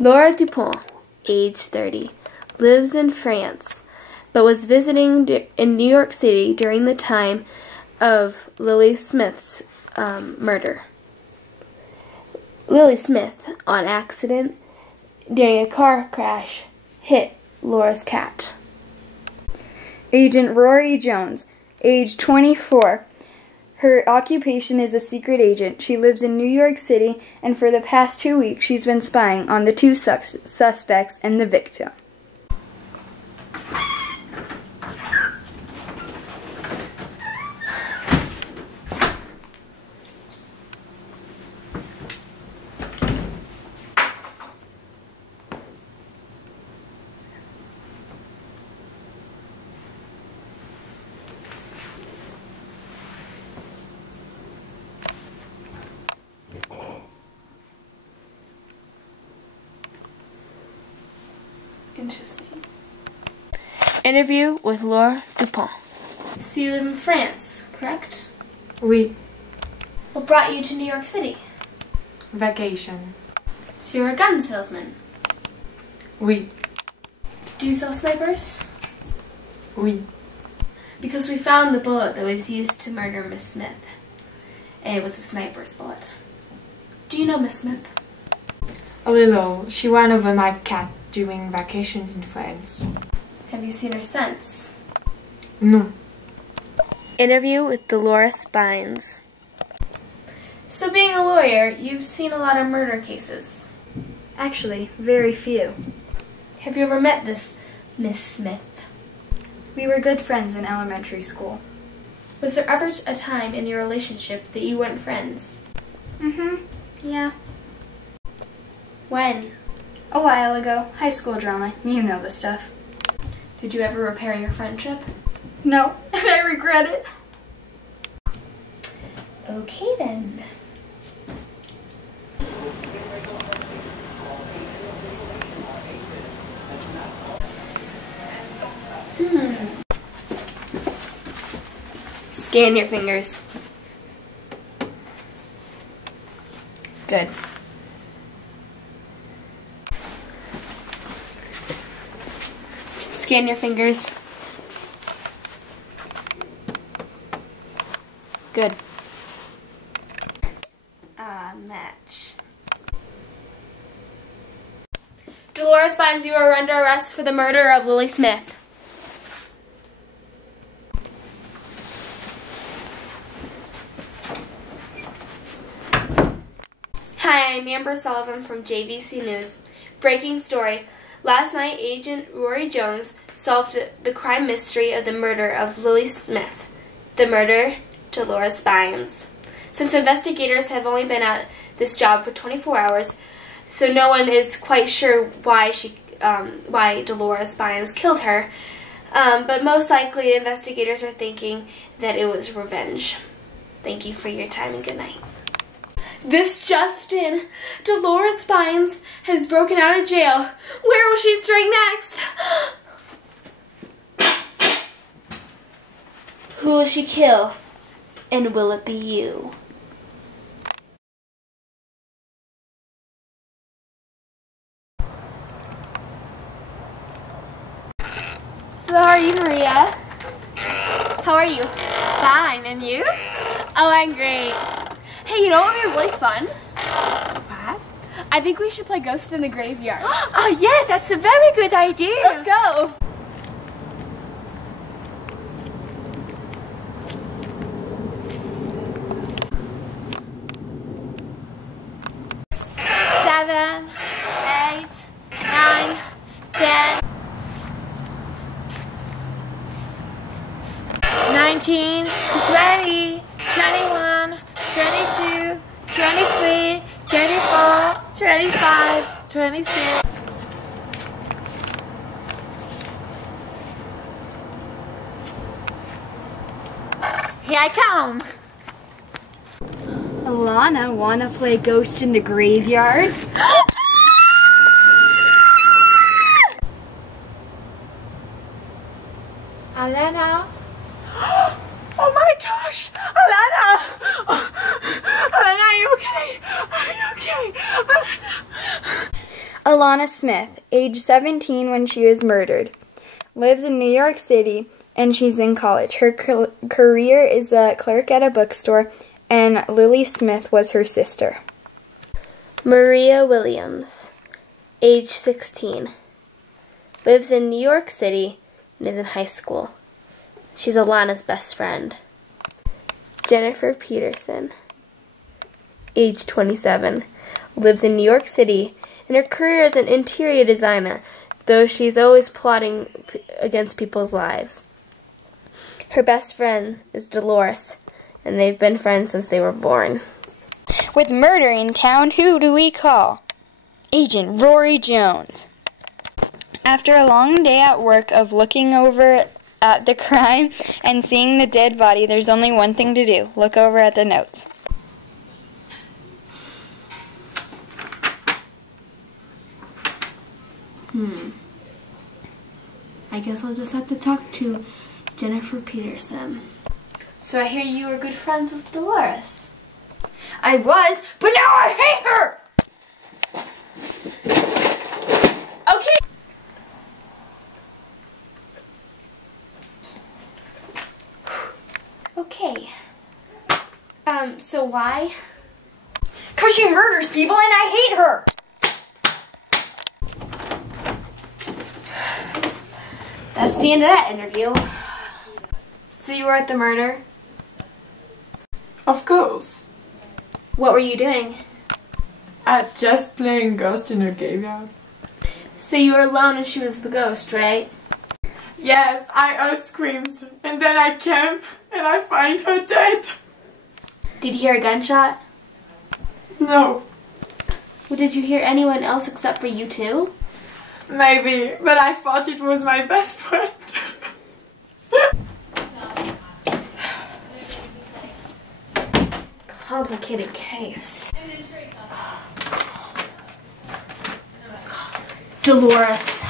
Laura Dupont, age 30, lives in France, but was visiting in New York City during the time of Lily Smith's murder. Lily Smith, on accident, during a car crash, hit Laura's cat. Agent Rory Jones, age 24. Her occupation is a secret agent. She lives in New York City, and for the past 2 weeks she's been spying on the two suspects and the victim. Interesting. Interview with Laura Dupont. So you live in France, correct? Oui. What brought you to New York City? Vacation. So you're a gun salesman? Oui. Do you sell snipers? Oui. Because we found the bullet that was used to murder Miss Smith. And it was a sniper's bullet. Do you know Miss Smith? A little. She ran over my cat during vacations in France. Have you seen her since? No. Interview with Dolores Bynes. So being a lawyer, you've seen a lot of murder cases. Actually, very few. Have you ever met this Miss Smith? We were good friends in elementary school. Was there ever a time in your relationship that you weren't friends? Yeah. When? A while ago. High school drama. You know the stuff. Did you ever repair your friendship? No, and I regret it. Okay then. Scan your fingers. Good. Scan your fingers. Good. Match. Dolores Bynes, you are under arrest for the murder of Lily Smith. Hi, I'm Amber Sullivan from JVC News. Breaking story. Last night, Agent Rory Jones solved the crime mystery of the murder of Lily Smith. The murder, Dolores Bynes. Since investigators have only been at this job for 24 hours, so no one is quite sure why Dolores Bynes killed her. But most likely, investigators are thinking that it was revenge. Thank you for your time and good night. This just in, Dolores Bynes has broken out of jail. Where will she strike next? Who will she kill? And will it be you? So how are you, Maria? How are you? Fine, and you? Oh, I'm great. Hey, you know what would be really fun? What? I think we should play Ghost in the Graveyard. Oh yeah, that's a very good idea. Let's go. Seven, 8, 9, 10, 19, 20, 21, 22, 23, 24, 25, 26. Here I come. Alana, wanna play Ghost in the Graveyard? Alana. Oh my gosh! Alana! Oh, Alana, are you okay? Are you okay? Alana. Lana Smith, age 17 when she was murdered. Lives in New York City, and she's in college. Her career is a clerk at a bookstore, and Lily Smith was her sister. Maria Williams, age 16. Lives in New York City and is in high school. She's Alana's best friend. Jennifer Peterson, age 27. Lives in New York City, and her career is an interior designer, though she's always plotting against people's lives. Her best friend is Dolores, and they've been friends since they were born. With murder in town, who do we call? Agent Rory Jones. After a long day at work of looking over at the crime and seeing the dead body, there's only one thing to do. Look over at the notes. I guess I'll just have to talk to Jennifer Peterson. So I hear you were good friends with Dolores. I was, but now I hate her! Okay. Okay. So why? 'Cause she murders people and I hate her! That's the end of that interview. So you were at the murder? Of course. What were you doing? Just playing ghost in a graveyard. So you were alone and she was the ghost, right? Yes, I heard screams, and then I came and I find her dead. Did you hear a gunshot? No, Well, did you hear anyone else except for you two? maybe, but I thought it was my best friend. Complicated case. Dolores.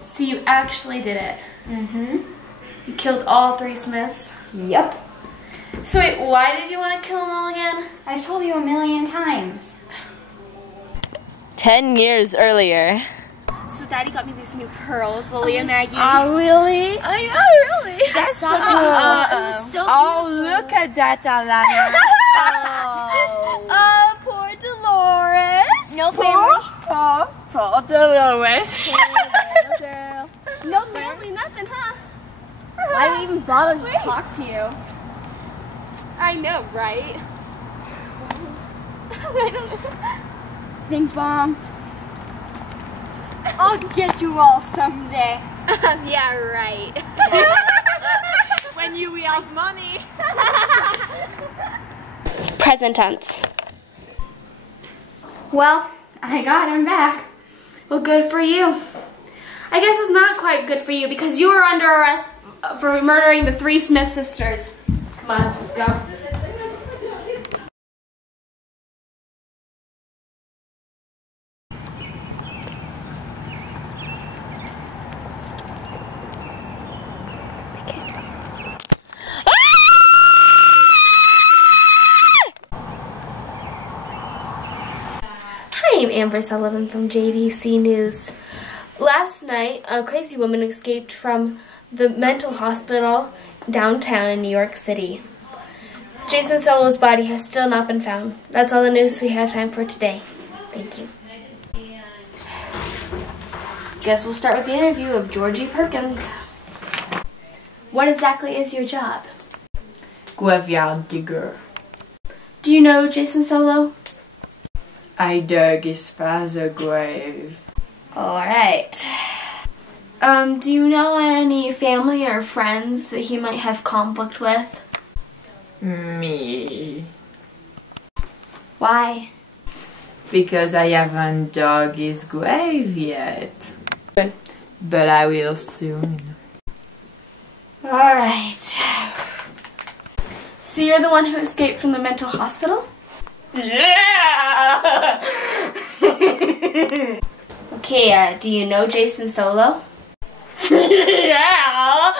So you actually did it. You killed all three Smiths? Yep. So wait, why did you want to kill them all again? I've told you a million times. 10 years earlier. So Daddy got me these new pearls, Lily and Maggie. Oh, really? I know, really. That's so It was so Oh, beautiful. look at that, Alana. Poor Dolores. No For Dolores. little girl. No family, nothing, huh? Why do we even bother to talk to you? I know, right? I don't know. Stink bomb. I'll get you all someday. Yeah, right. When you we have money. Present tense. Well, I got him back. Well, good for you. I guess it's not quite good for you because you were under arrest for murdering the three Smith sisters. Come on, let's go. Hi, I'm Amber Sullivan from JVC News. Last night, a crazy woman escaped from the mental hospital downtown in New York City. Jason Solo's body has still not been found. That's all the news we have time for today. Thank you. Guess we'll start with the interview of Georgie Perkins. What exactly is your job? Graveyard digger. Do you know Jason Solo? I dug his father's grave. Alright. Do you know any family or friends that he might have conflict with? Me. Why? Because I haven't dug his grave yet. Good. But I will soon. Alright. So you're the one who escaped from the mental hospital? Yeah! Okay, do you know Jason Solo? Yeah!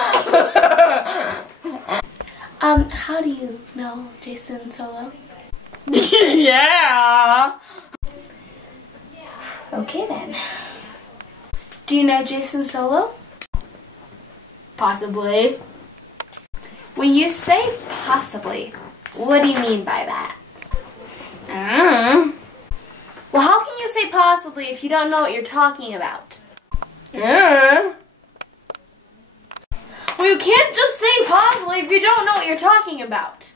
How do you know Jason Solo? Yeah! Okay then. Do you know Jason Solo? Possibly. When you say possibly, what do you mean by that? Well, how can you say possibly if you don't know what you're talking about? Well, you can't just say possibly if you don't know what you're talking about.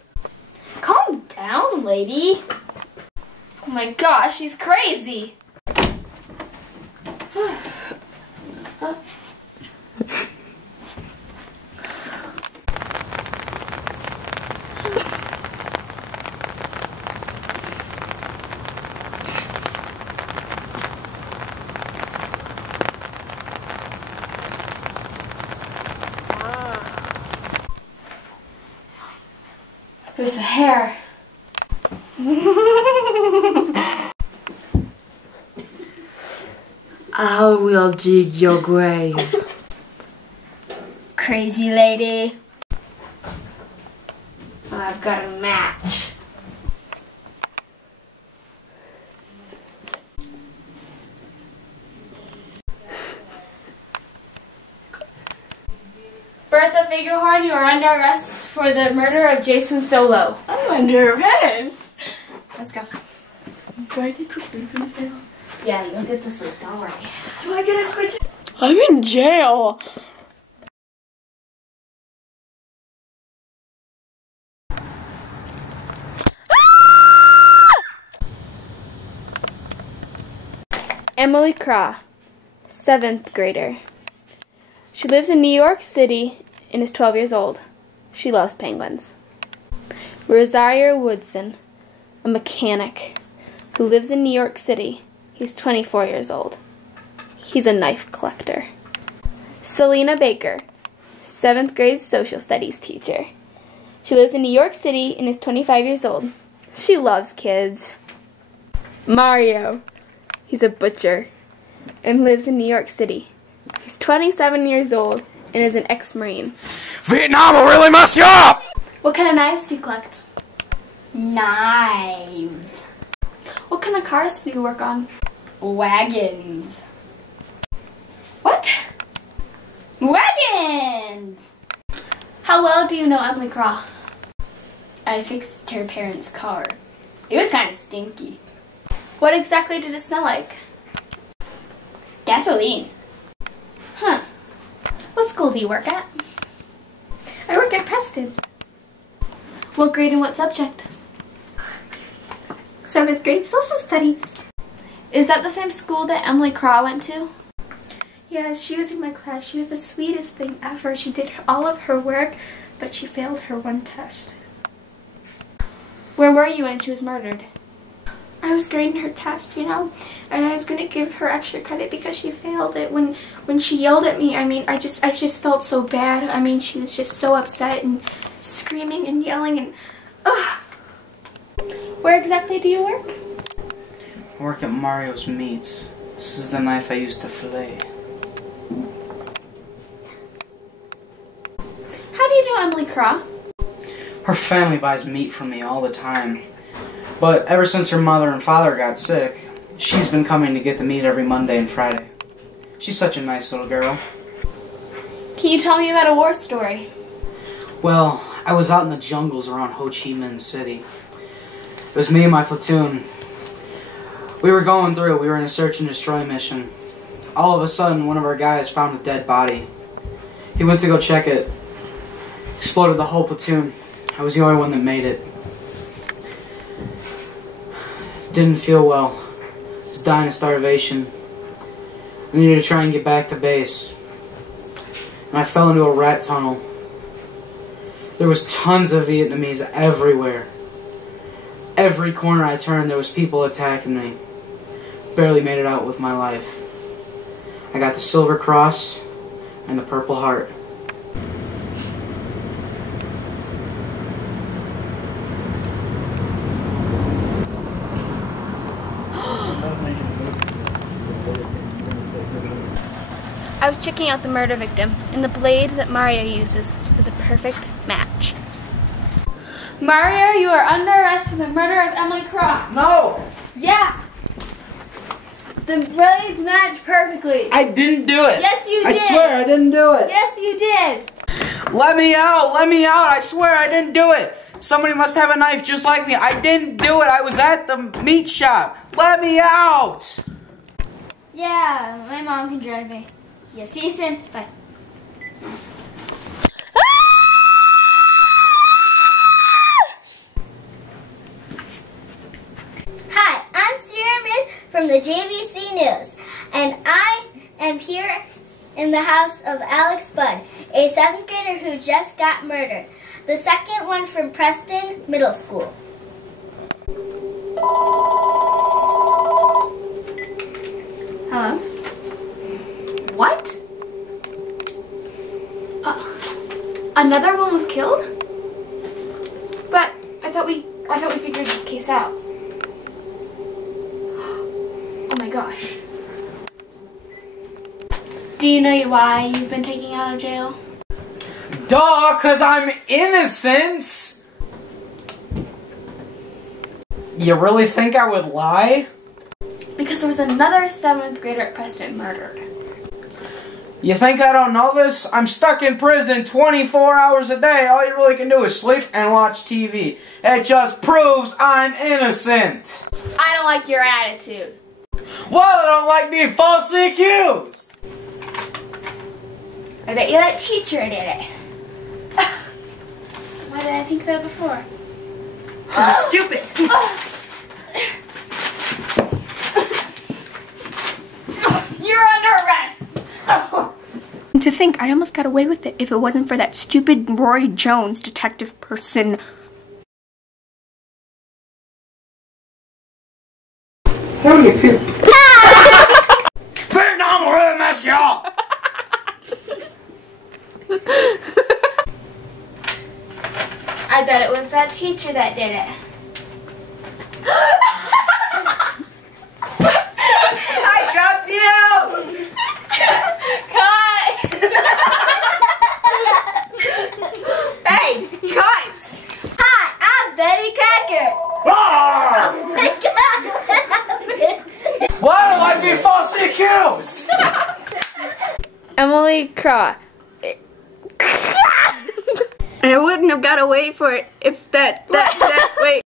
Calm down, lady. Oh my gosh, she's crazy. There's a hair. I will dig your grave. Crazy lady. I've got a match. Bertha Figuehorn, you are under arrest for the murder of Jason Solo. I'm under arrest. Let's go. Do I get to sleep in jail? Yeah, you'll get to sleep, don't worry. Do I get a squish? I'm in jail. Emily Craw, 7th grader. She lives in New York City and is 12 years old. She loves penguins. Rosario Woodson, a mechanic who lives in New York City. He's 24 years old. He's a knife collector. Selena Baker, 7th grade social studies teacher. She lives in New York City and is 25 years old. She loves kids. Mario, he's a butcher and lives in New York City. He's 27 years old and is an ex-Marine. Vietnam will really mess you up! What kind of knives do you collect? Knives. What kind of cars do you work on? Wagons. What? Wagons! How well do you know Emily Craw? I fixed her parents' car. It was kind of stinky. What exactly did it smell like? Gasoline. Huh. What school do you work at? I work at Preston. What grade and what subject? 7th grade social studies. Is that the same school that Emily Craw went to? Yeah, she was in my class. She was the sweetest thing ever. She did all of her work, but she failed her one test. Where were you when she was murdered? I was grading her test, you know, and I was going to give her extra credit because she failed it. When she yelled at me, I mean, I just felt so bad. I mean, she was just so upset and screaming and yelling and, ugh. Where exactly do you work? I work at Mario's Meats. This is the knife I used to fillet. How do you know Emily Craw? Her family buys meat from me all the time. But ever since her mother and father got sick, she's been coming to get the meat every Monday and Friday. She's such a nice little girl. Can you tell me about a war story? Well, I was out in the jungles around Ho Chi Minh City. It was me and my platoon. We were going through. We were in a search and destroy mission. All of a sudden, one of our guys found a dead body. He went to go check it. Exploded the whole platoon. I was the only one that made it. Didn't feel well. I was dying of starvation. I needed to try and get back to base. And I fell into a rat tunnel. There was tons of Vietnamese everywhere. Every corner I turned, there was people attacking me. Barely made it out with my life. I got the Silver Cross and the Purple Heart. I was checking out the murder victim, and the blade that Mario uses was a perfect match. Mario, you are under arrest for the murder of Emily Croft. No! Yeah! The blades match perfectly. I didn't do it! Yes, you I did! swear I didn't do it! Yes, you did! Let me out! Let me out! I swear I didn't do it! Somebody must have a knife just like me. I didn't do it! I was at the meat shop! Let me out! Yeah, my mom can drive me. Yeah, see you soon. Bye. Hi, I'm Sierra Miss from the JVC News, and I am here in the house of Alex Budd, a 7th grader who just got murdered. The second one from Preston Middle School. Hello? What? Another one was killed? But I thought we figured this case out. Oh my gosh. Do you know why you've been taken out of jail? Duh, 'cause I'm innocent! You really think I would lie? Because there was another 7th grader at Preston murdered. You think I don't know this? I'm stuck in prison 24 hours a day. All you really can do is sleep and watch TV. It just proves I'm innocent. I don't like your attitude. Well, I don't like being falsely accused. I bet you that teacher did it. Why did I think that before? You're stupid. You're under arrest. To think I almost got away with it if it wasn't for that stupid Rory Jones detective person. How many people? Vietnam will really mess you up. I bet it was that teacher that did it. I dropped you! Cut! Hey, cut! Hi, I'm Betty Cracker. Ah! Why do I be falsely accused? Emily Croft. And I wouldn't have got away for it if that wait.